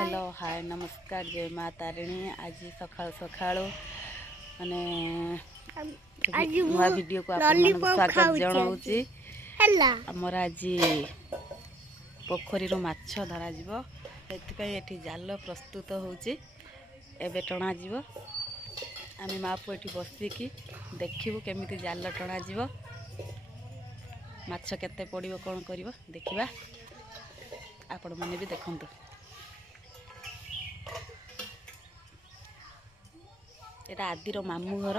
Hello hi नमस्कार जय माँ तारिणी। आज सकाळु सकाळु माने नुआ वीडियो को आपण मन स्वागत जणाउची। हमर आज पोखरी रो माछ धरा जीवो एथि एठी जाल प्रस्तुत होउची एबे टणा जीवो। आमे माँ पुଅ एठी बसिकी देखिबु केमिति जाल टणा जीवो माछ केते पड़िबो कोन करिवो देखिबा आपण माने भी देखंतु। एटा आदिर मामू घर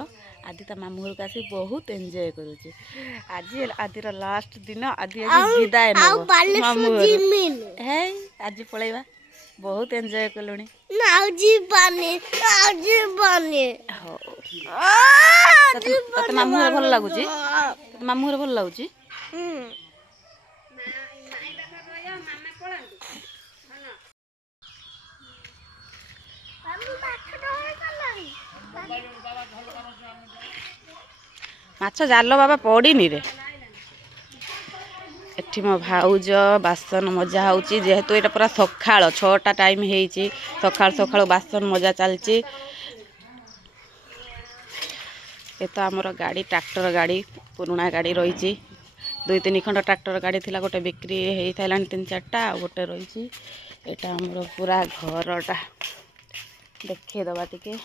आदि ता मामू घर आसी बहुत एंजॉय करूची। आज आदिर लास्ट दिन आदि आज विदाय नबो मामू घर हे आज पळेबा बहुत एंजॉय कलोनी नाउजी बाने हो तते मामू घर भल लागुची तते मामू घर भल लागुची। माछ जाल बाबा पड़ीनी रे एठी मो भाउज बासन मजा होउची जेहेतु एटा पूरा सखाळ 6टा टाइम हेची सखाळ सखाळ बासन मजा चलची। ए तो हमर गाड़ी ट्रैक्टर गाड़ी पुराना गाड़ी रहीची 2-3 खंड ट्रैक्टर गाड़ी थिला गोटे बिक्री हेई थाइलान 3-4टा गोटे रहीची। एटा हमर पूरा घरटा देखे दबा टिके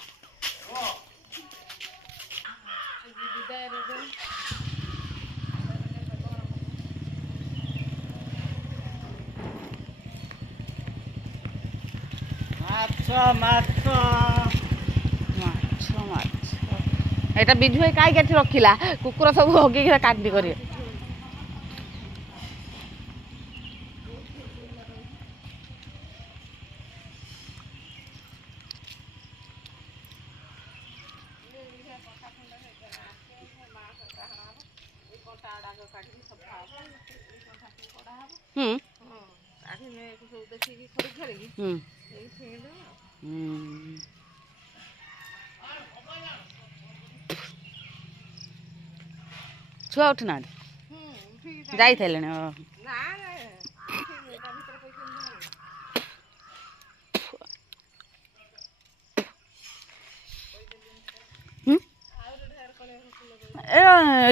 एटा बिजु भाई काई केठी रखिला कुकुर सब हगी काटी करी छुआ उठी ना जाई थैले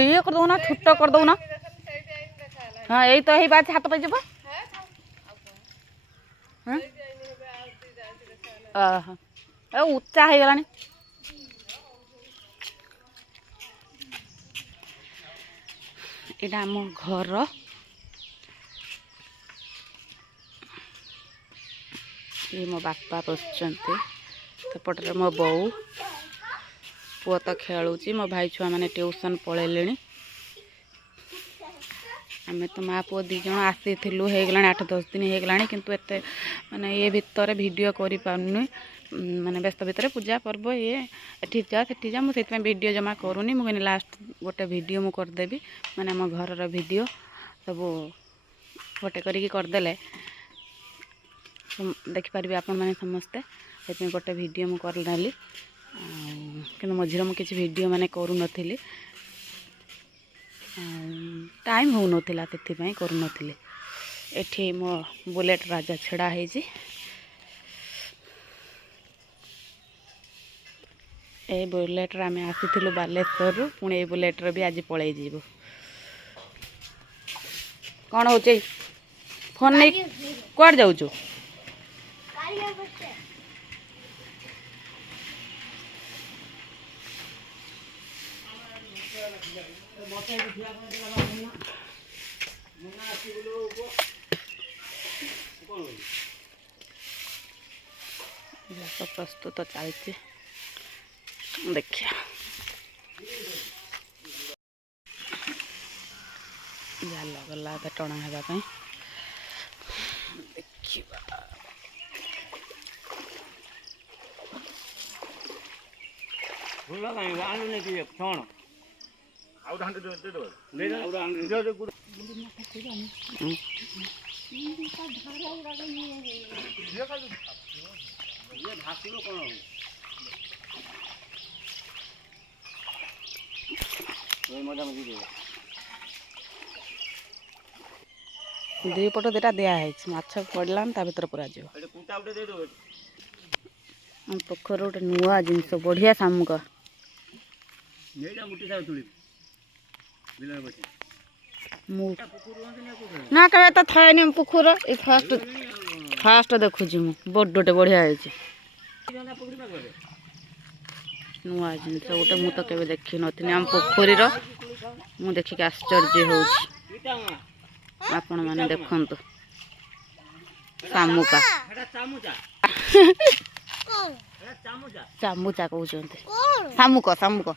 ये कर दो ना छुट्टा कर दो ना। हाँ यही तो यही बात हाथ पे जब उच्चा है गलानी एटा आम घर ये मो बापा बसचंती सेपटे मो बोऊ पुआ तो खेलुची मो भाई छुआ मैंने ट्यूशन पलैले आमे तो माँ पुआ 2 जन आसी हो गला 8-10 दिन हो गला किंतु एते माने ये भितर वीडियो करि पानुनी माने व्यस्त भितर पूजा पर्व ये एठी जा मुझे वीडियो जमा करूनी मुझे लास्ट गोटे वीडियो मु करदेवी माने आम घर वीडियो सब गोटे करिकी करदेले देखिपारे आपण मैंने समस्ते से गोटे वीडियो मु करदेली कि मझे मुझे किसी वीडियो माने करू नथिली टाइम हो नथिला तेथि करू नथिली। एठी मो बुलेट राजा छेड़ा है ए बुलेट आम आसी बालेश्वर पुणी ए बुलेट भी आज पलि जीव कौन हो फोन नहीं कौड़ जाऊँ प्रस्तुत चलती देखिया जाल गला टणा होगापी देखा दी पट दुटा दिखाई माछ पड़लान ता भीतर पूरा जीव पोखर गोटे नुआ जिनस बढ़िया शामुक ना कहे तो थे पुखुर फास्ट फास्ट देखुची बड़े बढ़िया है नुआ जिनस गोटे मुझे तो केवे देखी नी आम पोखरी मु देखिक आश्चर्य होपण मैंने देखु शामुका चामुचा कहते शामुक शामुक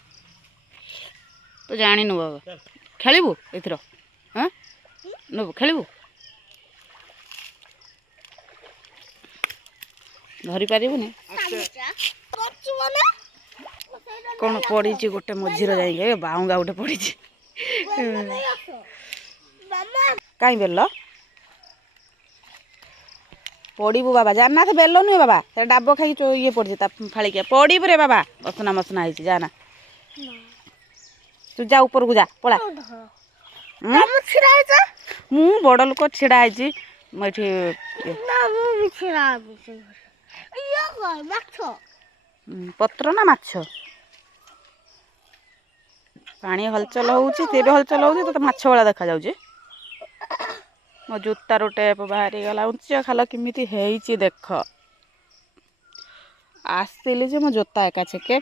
तो जानु बाबा खेलबू एथर हाँ नबू खेलबू धरी पारिबुनी कौन पड़ी गोटे मझीर जाए बाउंगा गोटे पड़ी कहीं बेल पड़ू बाबा जाना तो बेल नुहे बाबा से डाब खाई ये पड़ी फाड़िक पड़ू रे बाबा असना मसना है जाना तू जा ऊपर को जा पड़ा मु बड़ लोक छिड़ा पत्र ना माछ पानी हलचल होउची तेबे हलचल होउची तो माछ वाला देखा जाउची मो जूतार टेप बाहरी गला उच्च खाल किमिति हेइची देख आसली जे मो जोता एका छेके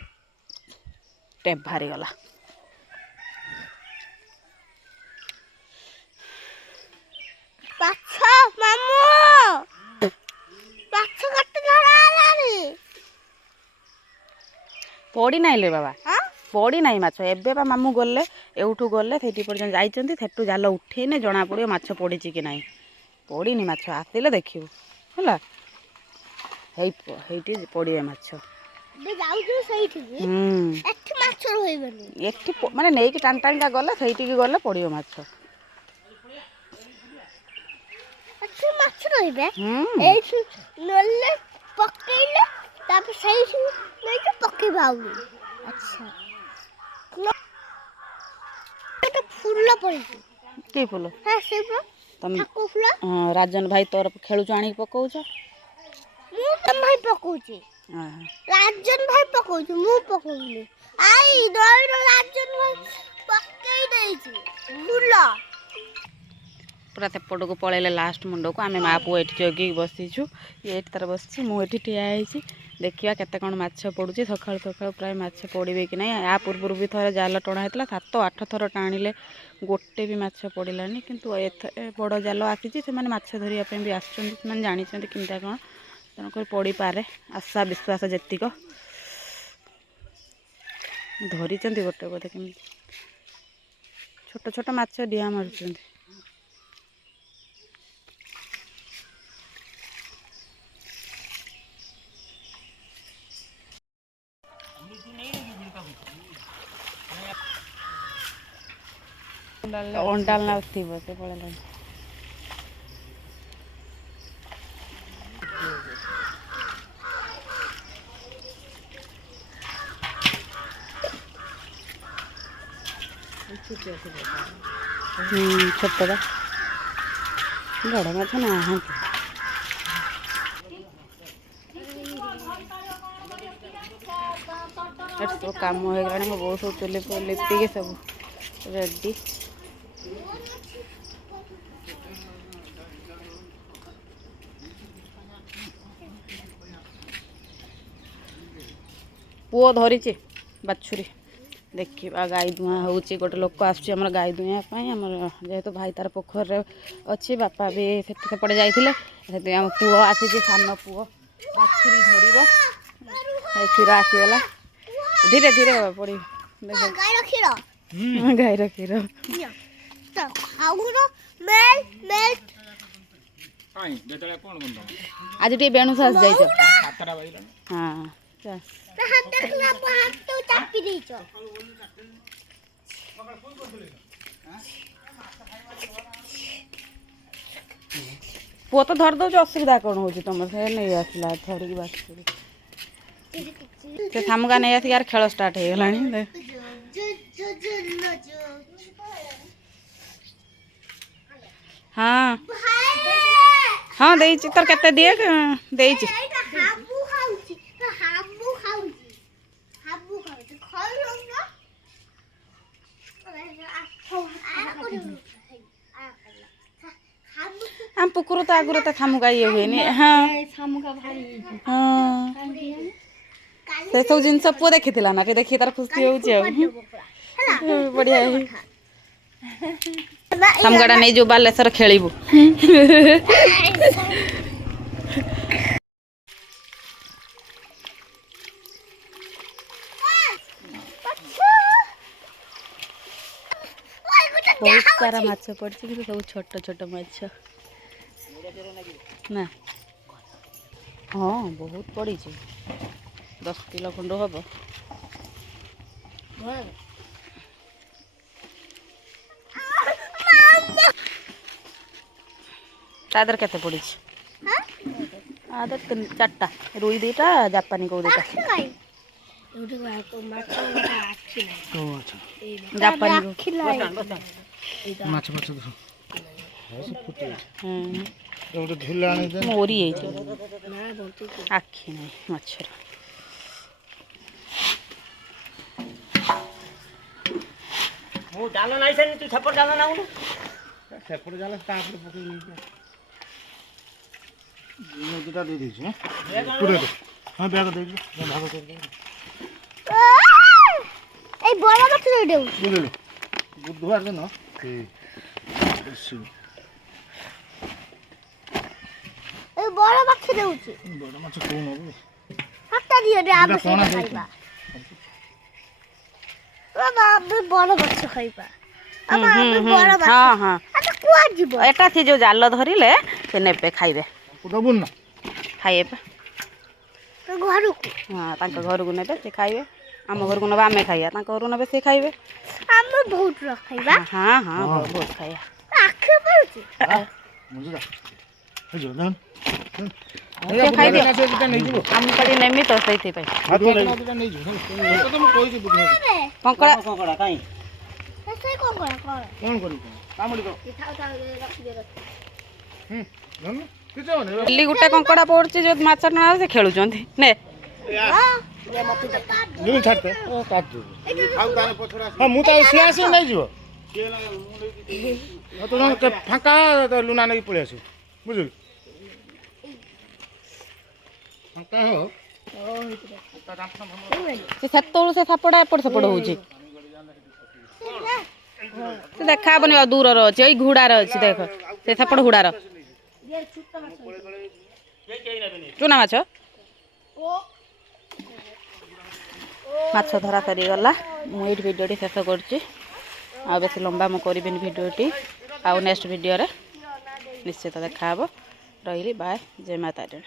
टेप बाहरी गला पड़ी नाई ले बाबा पड़ी नाई माछ एबे बा मामू गले एउठू गले सेठी पर्यंत जाइचंती सेठू जाल उठेने जना पड़ियो माछ पड़ीची कि नाही पड़ीनी माछ आसिले देखिबू होला हेइटी पड़िए माछ एठी माने नेकी टान टान का गले सेठी की गले पड़ियो माछ माछ रहिबे एठी नले पकेइले तापर सेठी नहीं तो पके बाउली अच्छा तो फूल पड़ी के फूल हां से तुम फूल हां राजन भाई तोर खेलु आनी पकाउछ मु तम भाई पकाउछी हां राजन भाई पकाउछ मु पकाउली आई दोई राजन भाई पकेई देइछी फूल पूरा सेपट को पलैले लास्ट मुंड को आम माँ पुआ ये जगिक बसीचु ये तार बस मुझे ठिया है देखा केते कौन माछ पड़ुची सकाल सकाल प्राय माछ पड़े कि ना या पूर्व भी थोड़ा जाल टणा होता 7-8 थर टाणिले गोटे भी माछ पड़ानी किंतु बड़ जाल आसी से माछ धरने भी आसुँच जानी किमता कौन तेणुक पड़ पारे आशा विश्वास जेतिक धरी गोटे बोधे कमी छोट छोट माछ डिया मारुंच अंडाल ना थी से पड़े छोटा बड़ माछ ना सब कम हो गला मो बहुत सब चुली लिपिक सब रेडी पुओ धरी बाछुरी देखा गाई दुआ हो गोटे लोक आम गाई दुआपाई जेहेतु भाई तार पोखर अच्छी बापा भी सेपटे जाते आम पुओ आसी सान पुओ बाछुरी धर क्षीर आसीगला धीरे धीरे पड़ी गाईर क्षीर आज टे बेणुसास जाइए हाँ पुआ तो धर दौ असुविधा कौन हो तुम से नहीं आसला धरिकी बाछुरी से सामुका नहीं आसिक यार खेल स्टार्ट हो गला हाँ हाँ देइछि तोर केते दिए देइछि हम पुकुर तो आगुर तो खामुका ये हुए नी हाँ हाँ से सब जिनस पुआ देखी ना टे देखी तार खुशी होउछि बढ़िया सामुकाटा नहीं जो बालेश्वर खेलिबु बहुत सारा माछ पड़ी कि सब छोट छोट माछ ना हाँ बहुत पड़ी 10 किलो खंड हम तादर केते पड़ी आदर 4टा रुई 2टा जापानी को 2टा जापानी माछ माछ धुला मोरी आखि नहीं मच्छर डाल नहीं से तू छपर डाल ना छपर डाल तापर पकई नहीं दुटा दे दीजिए पूरे दे हां बैग दे दीजिए भाग कर दे ए बड़ा माछ दे दे बुझले बुधवार दिन ए बड़ा माछ देउची बड़ा माछ कोन हो हटा दियो रे आप से खाइबा बाबा अब बड़ा माछ खाइबा अब बड़ा माछ हां हां अच्छा कुआ जीवो एटा थी जो जाल धरिले से नेबे खाइबे दबुन ना खाइबे तो घर को हां तांका घर को नेबे से खाइबे आम घर को नबा आमे खाइया तांका घर नेबे से खाइबे हम बहुत रखाइबा हां हां बहुत खाइया आखे पड़ुची मुझे हे जो नन खाइ दियो हम पड़ी नेमी तो सही पे हाथ में नहीं जो तो तुम कोई की बुझे कंकड़ा काई से कंकड़ा कौन करी कामड़ी को रख दे नन दिल्ली गुटे कंकड़ा पड़ची जो माछ ना से खेलुचंती ने नहीं छाड़ते काट दो खाऊ ताने पछड़ा हां मु तो से आसे नहीं जीवो तो न फाका तो लुना नहीं पळे आसे बुझल फाका हो से सत्तोळ से थापड़ा एपड़ सेपड़ होउची से देखा बनी दूर रो अछि घुड़ा रो अछि देख से थापड़ हुड़ा रो चुना माछ माछ धरा सरी गला मु एट वीडियो शेष करछि आ बेसी लंबा मु करबिन वीडियोटी आ नेक्स्ट वीडियो रे निश्चित देखा रही बाय जय माता दी।